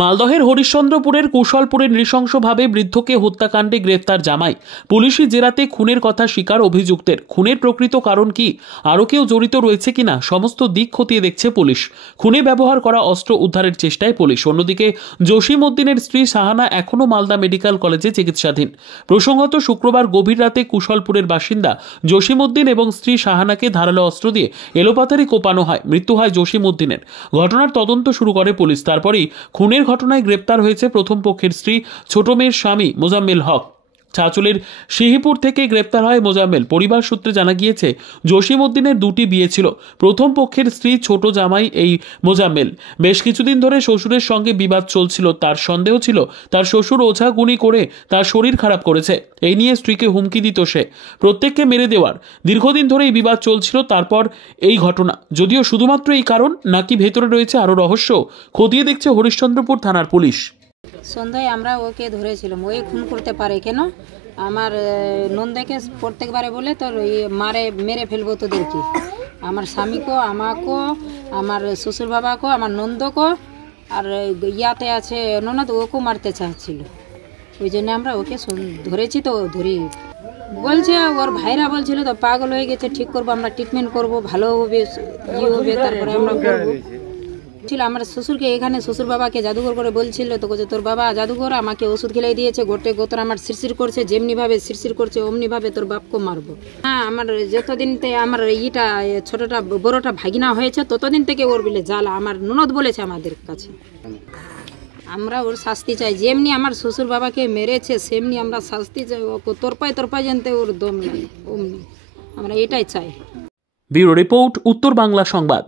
মালদহের হরিশ্চন্দ্রপুরের কুশলপুরে নৃশংসভাবে বৃদ্ধকে হত্যাকাণ্ডে গ্রেফতার জামাই। পুলিশি জেরাতে খুনের কথা স্বীকার অভিযুক্তের। খুনের প্রকৃত কারণ কি, আরও কেউ জড়িত রয়েছে কিনা, সমস্ত দিক খতিয়ে দেখছে পুলিশ। খুনে ব্যবহার করা অস্ত্র উদ্ধারের চেষ্টায় পুলিশ। অন্যদিকে জসিম উদ্দিনের স্ত্রী শাহানা এখনও মালদা মেডিকেল কলেজে চিকিৎসাধীন। প্রসঙ্গত, শুক্রবার গভীর রাতে কুশলপুরের বাসিন্দা জসিম উদ্দিন এবং স্ত্রী শাহানাকে ধারালো অস্ত্র দিয়ে এলোপাতাড়ি কোপানো হয়। মৃত্যু হয় জসিম উদ্দিনের। ঘটনার তদন্ত শুরু করে পুলিশ। তারপরই খুনের ঘটনায় গ্রেপ্তার হয়েছে প্রথম পক্ষের স্ত্রী ছোট মেয়ের স্বামী মোজাম্মেল হক। চাঁচলের সিহিপুর থেকে গ্রেপ্তার হয় মোজাম্মেল। পরিবার সূত্রে জানা গিয়েছে, জসিম উদ্দিনের দুটি বিয়ে ছিল। প্রথম পক্ষের স্ত্রী ছোট জামাই এই মোজাম্মেল। বেশ কিছুদিন ধরে শ্বশুরের সঙ্গে বিবাদ চলছিল। তার সন্দেহ ছিল তার শ্বশুর ওঝাগুনি করে তার শরীর খারাপ করেছে। এই নিয়ে স্ত্রীকে হুমকি দিত সে, প্রত্যেককে মেরে দেওয়ার। দীর্ঘদিন ধরে এই বিবাদ চলছিল। তারপর এই ঘটনা। যদিও শুধুমাত্র এই কারণ নাকি ভেতরে রয়েছে আরও রহস্য, খতিয়ে দেখছে হরিশ্চন্দ্রপুর থানার পুলিশ। সন্ধ্যায় আমরা ওকে ধরেছিলাম, ওই খুন করতে পারে কেন? আমার নন্দাকে প্রত্যেকবারে বলে তোর মেরে ফেলবো তোদেরকে, আমার স্বামীকে, আমাকেও, আমার শ্বশুর বাবাকেও, আমার নন্দকেও, আর ইয়াতে আছে ননদ, ওকেও মারতে চাচ্ছিল। ওই জন্য আমরা ওকে ধরেছি। তো ধরি বলছে, ওর ভাইরা বলছিল তো পাগল হয়ে গেছে, ঠিক করবো, আমরা ট্রিটমেন্ট করবো, ভালো হবে, ইয়ে হবে, তারপরে আমরা করবো। ছিল আমার শ্বশুরকে, এখানে শ্বশুর বাবাকে জাদুঘর করে বলছিল, তো তোর বাবা জাদুঘর আমাকে ওষুধ খেলাই দিয়েছে, গোতর আমার শিরশির করছে, যেমনিভাবে শিরশির করছে অমনিভাবে তোর বাপকে মারবো। হ্যাঁ, আমার যতদিন থেকে আমার ছোটটা বড়টা ভাগিনা হয়েছে ততদিন থেকে ওর বিলে জ্বালা, আমার ননদ বলেছে আমাদের কাছে। আমরা ওর শাস্তি চাই, যেমনি আমার শ্বশুর বাবাকে মেরেছে সেমনি আমরা শাস্তি চাই। ও তোরপায় জানতে ওর দম নেই, অমনি আমরা এটাই চাই। ব্যুরো রিপোর্ট, উত্তর বাংলা সংবাদ।